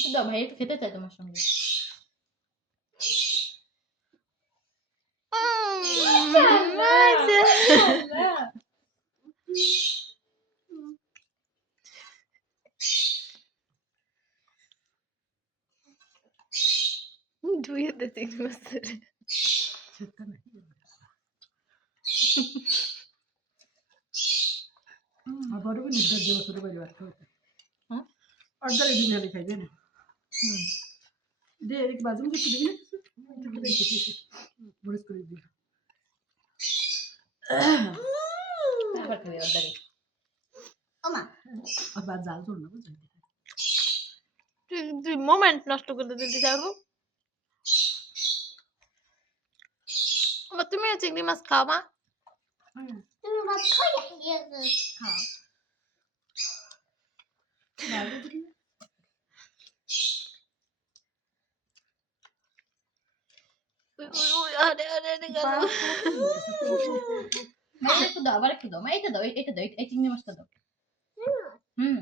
একটু দাও ভাই, একটু খেতে চাই তোমার সঙ্গে। দুই হাতে 3 বছর। আবারও নিদ্রা দিয়ে বছর বাড়ি বাচ্চা হচ্ছে হ্যাঁ অর্ডার দিন খালি খাইবে না দে এক বাজে মুখে দিবি না মরিস করে দিবি আবার খাবি অর্ডারে। ওমা আবার জাল জোর না বুঝলি তুই মোমেন্ট নষ্ট করে দিতে যাবো। তুমি চিংড়ি মাছ খাও মা? তুমি ভাত খাই খাও। আরে আরে আরে গেল। ভাই একটু দাও, আবার একটু দাও মা, এটা দাও, এটা দাও, এই চিংড়ি মাছটা দাও। হুম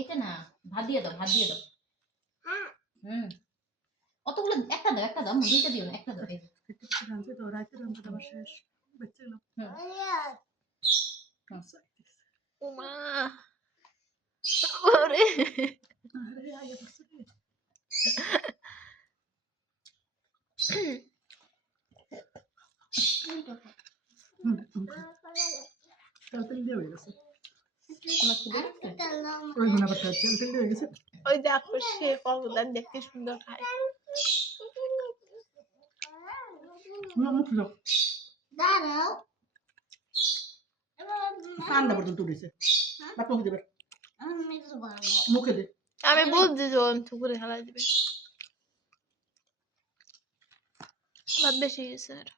এটা না, ভাত দিয়ে দাও, ভাত দিয়ে দাও। হুম অতগুলো, একটা দাও, একটা দাও, দুইটা দিও না, একটা দাও। রাঁধতে তো রাতে রাঁধতে আমার শেষ বেঁচে গেল ওমা ওরে আরে আগে বসে তেল তেল দিয়ে হয়ে গেছে ওই গুণ আবার তেল তেল দিয়ে হয়ে গেছে ওই দেখো সে কবুতর দেখতে সুন্দর খায়। মুখ দাও দাঁড়াও ঠান্ডা পর্যন্ত উঠেছে বাট মুখে দেবে মুখে দে আমি বলছি যে অন্তু করে খেলাই দিবে। ভাত বেশি গেছে আর